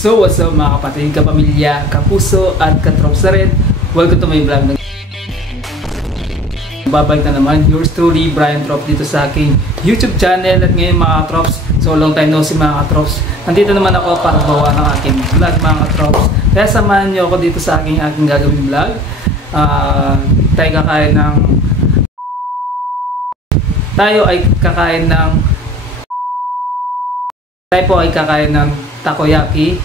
So what's up mga kapatid, kapamilya, kapuso at katrops na rin. Welcome to my vlog. Babalik na naman, yours truly, Brian Trop dito sa aking YouTube channel. At ngayon mga katrops, so long time no see mga katrops. Nandito naman ako para gawa ng aking vlog mga katrops. Kaya samahan nyo ako dito sa aking gagawin vlog. Tayo ay kakain ng takoyaki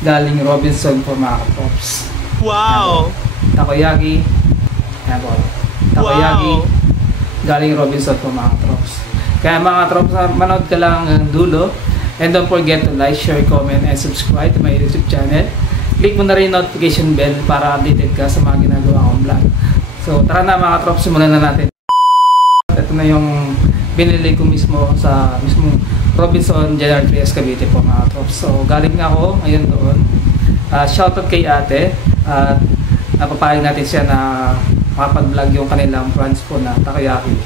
galing Robinson po mga katrops. Wow! Takoyaki. Ayan po. Takoyaki galing Robinson po mga katrops. Kaya mga katrops, manood ka lang ang dulo. And don't forget to like, share, comment, and subscribe to my YouTube channel. Click mo na rin notification bell para updated ka sa mga ginagawa kong vlog. So tara na mga katrops, simulan na natin. Ito na yung binili ko mismo sa mismong Robinson General Trias Cavite po mga katrops. So galing ako ngayon doon. Shoutout kay ate at napapayag natin siya na makapag-vlog yung kanilang brands po na takoyaki.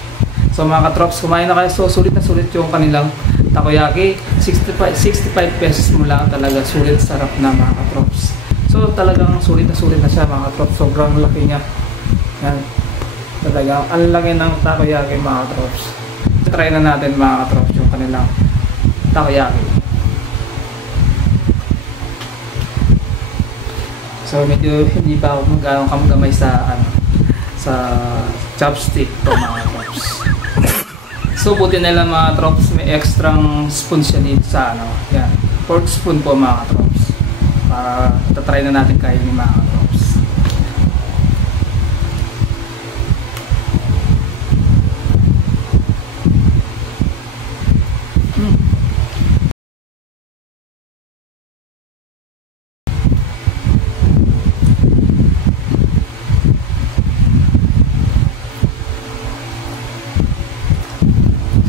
So mga katrops, kumain na kayo. So sulit na sulit yung kanilang takoyaki. 65 pesos mo lang, talaga sulit, sarap na mga katrops. So talagang sulit na siya mga katrops. Sobrang laki niya. Yan. Talagang ang laki ng takoyaki mga katrops. Try na natin mga katrops yung kanilang takoyaki. So medyo hindi pa ako magano'ng kamgamay sa chopstick po mga katrops. So buti na lang mga katrops, may extrang spoon siya dito sa yan, fork spoon po mga katrops. Para tatry na natin kainin mga katrops.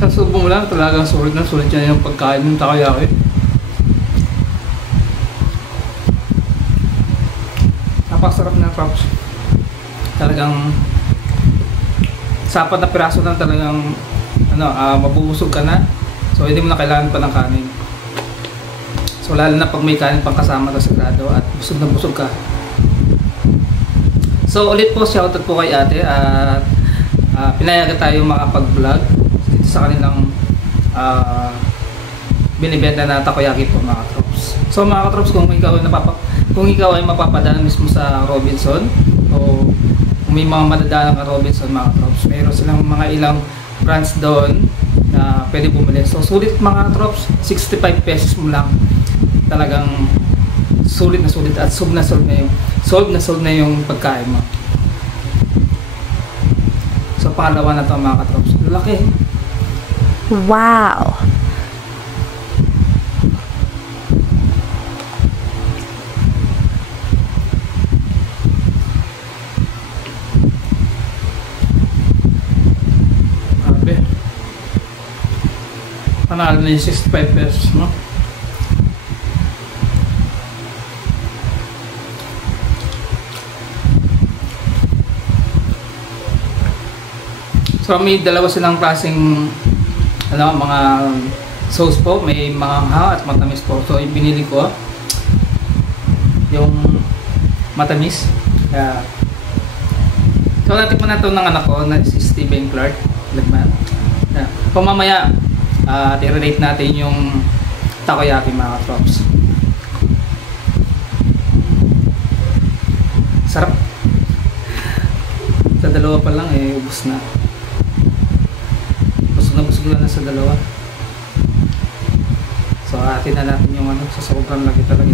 Sa subo mo lang, talagang sulit na sulit yan yung pagkain ng takoyaki. Napakasarap na props. Talagang sapat na piraso na talagang mabubusog ka na. So hindi mo na kailangan pa ng kanin. So lalo na pag may kanin pang kasama na sagrado at busog na busog ka. So ulit po, shoutout po kay ate at pinayagan tayo makapag-vlog sa kanilang binibenta na takoyaki po mga katrops. So mga katrops, kung ikaw ay mapapadala mismo sa Robinson o kung may mga madadala ka Robinson mga katrops, mayroon silang mga ilang brands doon na pwede bumili. So sulit mga katrops, 65 pesos mo lang, talagang sulit na sulit at sold na sold na yung pagkain mo. So pangalawa na to mga katrops, laki. Wow! Grabe. Panalo na yung 65 pesos mo. So may dalawa silang klaseng mga sauce po, may maanghang at matamis po. So yung binili ko yung matamis. So natikman na ito ng anak ko na si Steven Clark Lagman. Kung mamaya i-relate natin yung takoyaki mga katrops. Sarap. Sa dalawa pa lang ubos na. Busog na sa dalawa. So atin na natin yung sa sobrang laki talaga.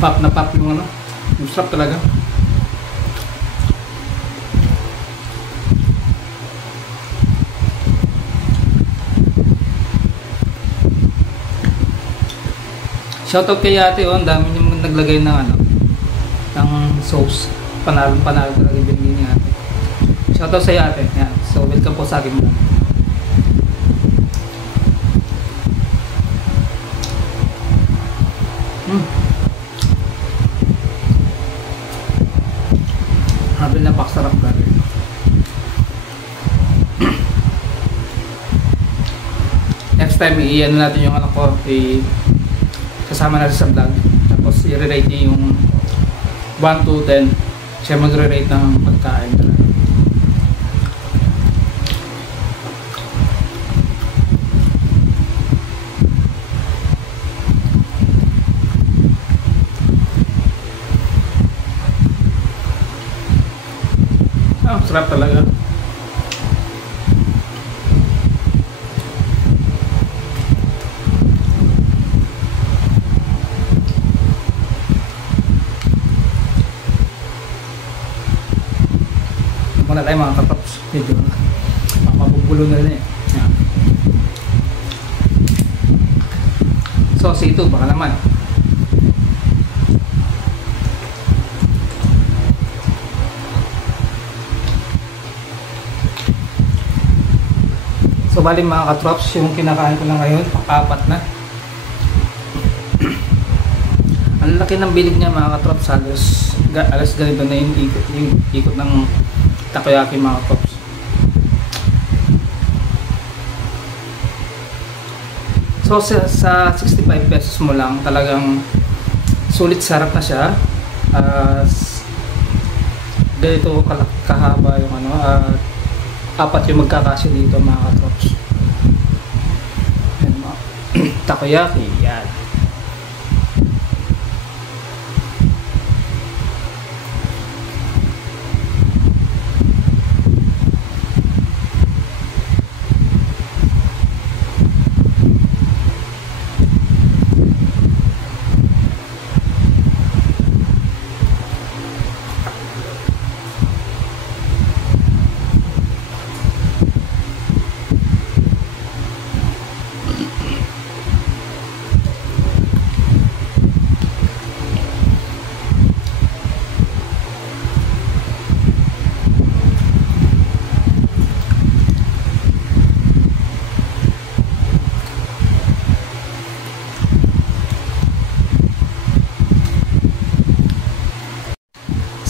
Pop na pop yung yung sarap talaga. Shoutout kay ate, ang dami niyo naglagay ng sauce. Panalo talaga binigay ni ate. Shoutout sa ate. Yan. So welcome po sa akin mo. Grabe, napakasarap. next time i-ano natin yung ano ko, kasama natin sa vlog. Tapos i-rate niya yung 1 to 10. Siya magre-rate ng pagkain talaga. Sarap talaga. Muna tayo mga kapaps. Medyo mapabubulo na rin eh. Yan. So, ito baka naman. So, bali mga katrops, yung kinakain ko lang ngayon, pang-apat na. Ang laki ng bilig niya mga katrops, alas ganito na yung ikot ng takoyaki mga katrops. So, sa 65 pesos mo lang, talagang sulit sarap na siya. Ganito kahaba yung ano, apat yung magkakasya dito mga katrops. Yan mga takoyaki, yan.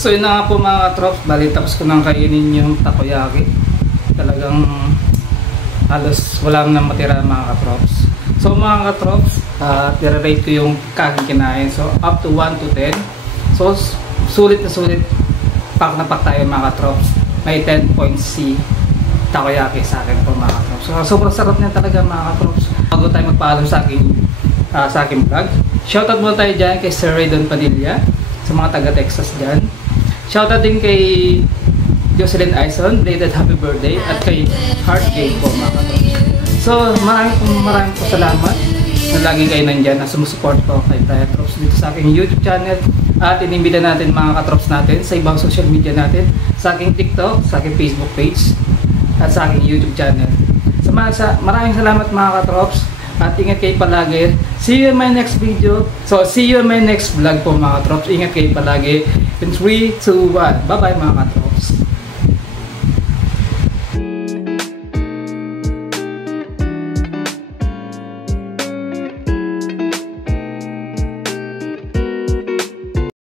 So yun na nga po mga katrops, bali tapos ko nang kainin yung takoyaki. Talagang halos wala nang matira mga katrops. So mga katrops, tira-rate ko yung kaking kinain. So up to 1 to 10. So sulit na sulit, pak na pak tayo mga katrops. May 10 points si takoyaki sa akin po mga katrops. So sobrang sarap niya talaga mga katrops. Bago tayo magpaalam sa aking vlog, shoutout muna tayo dyan kay Sir Raydon Padilla, sa mga taga Texas dyan. Shoutout din kay Jocelyn Aison, belated happy birthday, at kay Heart Game po mga katrops. So maraming po salamat na lagi kayo nandyan na sumusupport po kay Brian Trops dito sa aking YouTube channel, at inimbita natin mga katrops natin sa ibang social media natin, sa aking TikTok, sa aking Facebook page, at sa aking YouTube channel. So maraming salamat mga katrops, at ingat kayo palagi. See you in my next video. So see you in my next vlog po mga katrops. Ingat kayo palagi. In 3, 2, 1. Bye bye mga katrops.